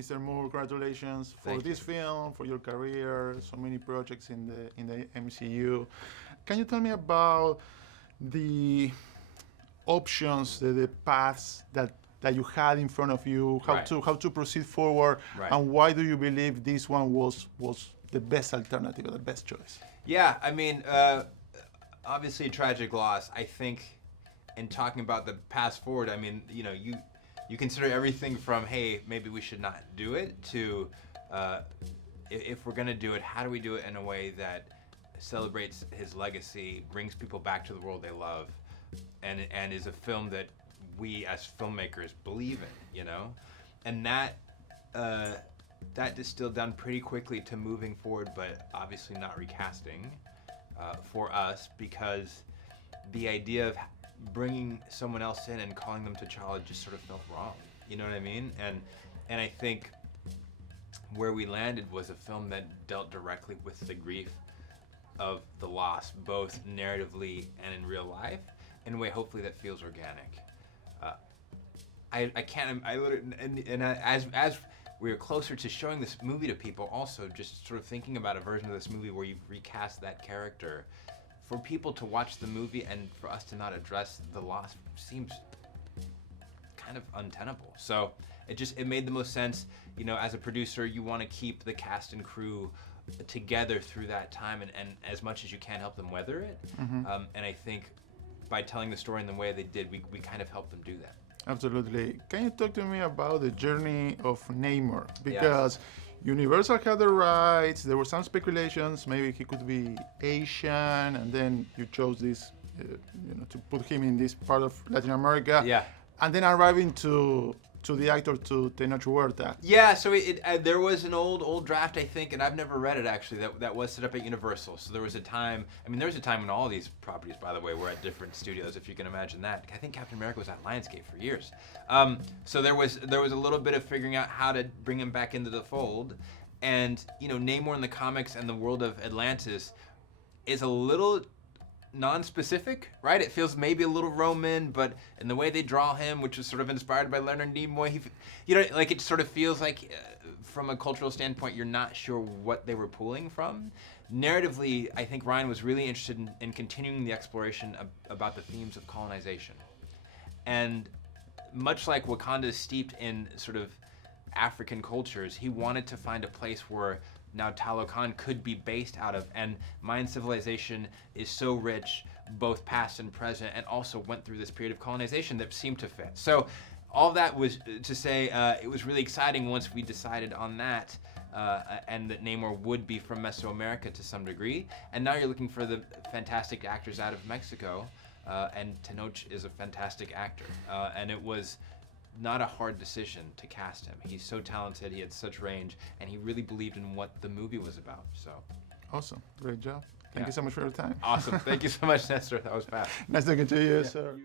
Mr. Moore, congratulations for Thank this you. film, for your career, so many projects in the MCU. Can you tell me about the options, the paths that you had in front of you, Right. how to proceed forward, Right. and why do you believe this one was the best alternative or the best choice? Yeah, I mean, obviously a tragic loss. I think in talking about the path forward, I mean, you consider everything from, hey, maybe we should not do it, to if we're going to do it, how do we do it in a way that celebrates his legacy, brings people back to the world they love, and is a film that we as filmmakers believe in, And that distilled down pretty quickly to moving forward, but obviously not recasting for us, because the idea of bringing someone else in and calling them T'Challa just sort of felt wrong. You know what I mean? And I think where we landed was a film that dealt directly with the grief of the loss, both narratively and in real life, in a way hopefully that feels organic. As we were closer to showing this movie to people, also just sort of thinking about a version of this movie where you recast that character, for people to watch the movie and for us to not address the loss seems kind of untenable. So it made the most sense. As a producer, you want to keep the cast and crew together through that time, and as much as you can help them weather it. Mm-hmm. And I think by telling the story in the way they did, we kind of helped them do that. Absolutely. Can you talk to me about the journey of Namor? Because Universal had the rights, there were some speculations, maybe he could be Asian, and then you chose this, to put him in this part of Latin America. Yeah. And then arriving to the actor, to Tenoch Huerta. Yeah, so there was an old draft, I think, and I've never read it actually, that was set up at Universal. So there was a time when all these properties, by the way, were at different studios, if you can imagine that. I think Captain America was at Lionsgate for years. So there was a little bit of figuring out how to bring him back into the fold. And, Namor in the comics and the world of Atlantis is a little non-specific, right? It feels maybe a little Roman, but in the way they draw him, which was sort of inspired by Leonard Nimoy, it sort of feels like, from a cultural standpoint, you're not sure what they were pulling from. Narratively, I think Ryan was really interested in continuing the exploration about the themes of colonization. And much like Wakanda is steeped in sort of African cultures, he wanted to find a place where now Talokan could be based out of, and Mayan civilization is so rich, both past and present, and also went through this period of colonization that seemed to fit. So all that was to say, it was really exciting once we decided on that, and that Namor would be from Mesoamerica to some degree. And now you're looking for the fantastic actors out of Mexico, and Tenoch is a fantastic actor, and it was not a hard decision to cast him. He's so talented, he had such range, and he really believed in what the movie was about. So Awesome. Great job. Thank you so much for your time. awesome. Thank you so much, Nestor. That was fast. Nice talking to you, sir.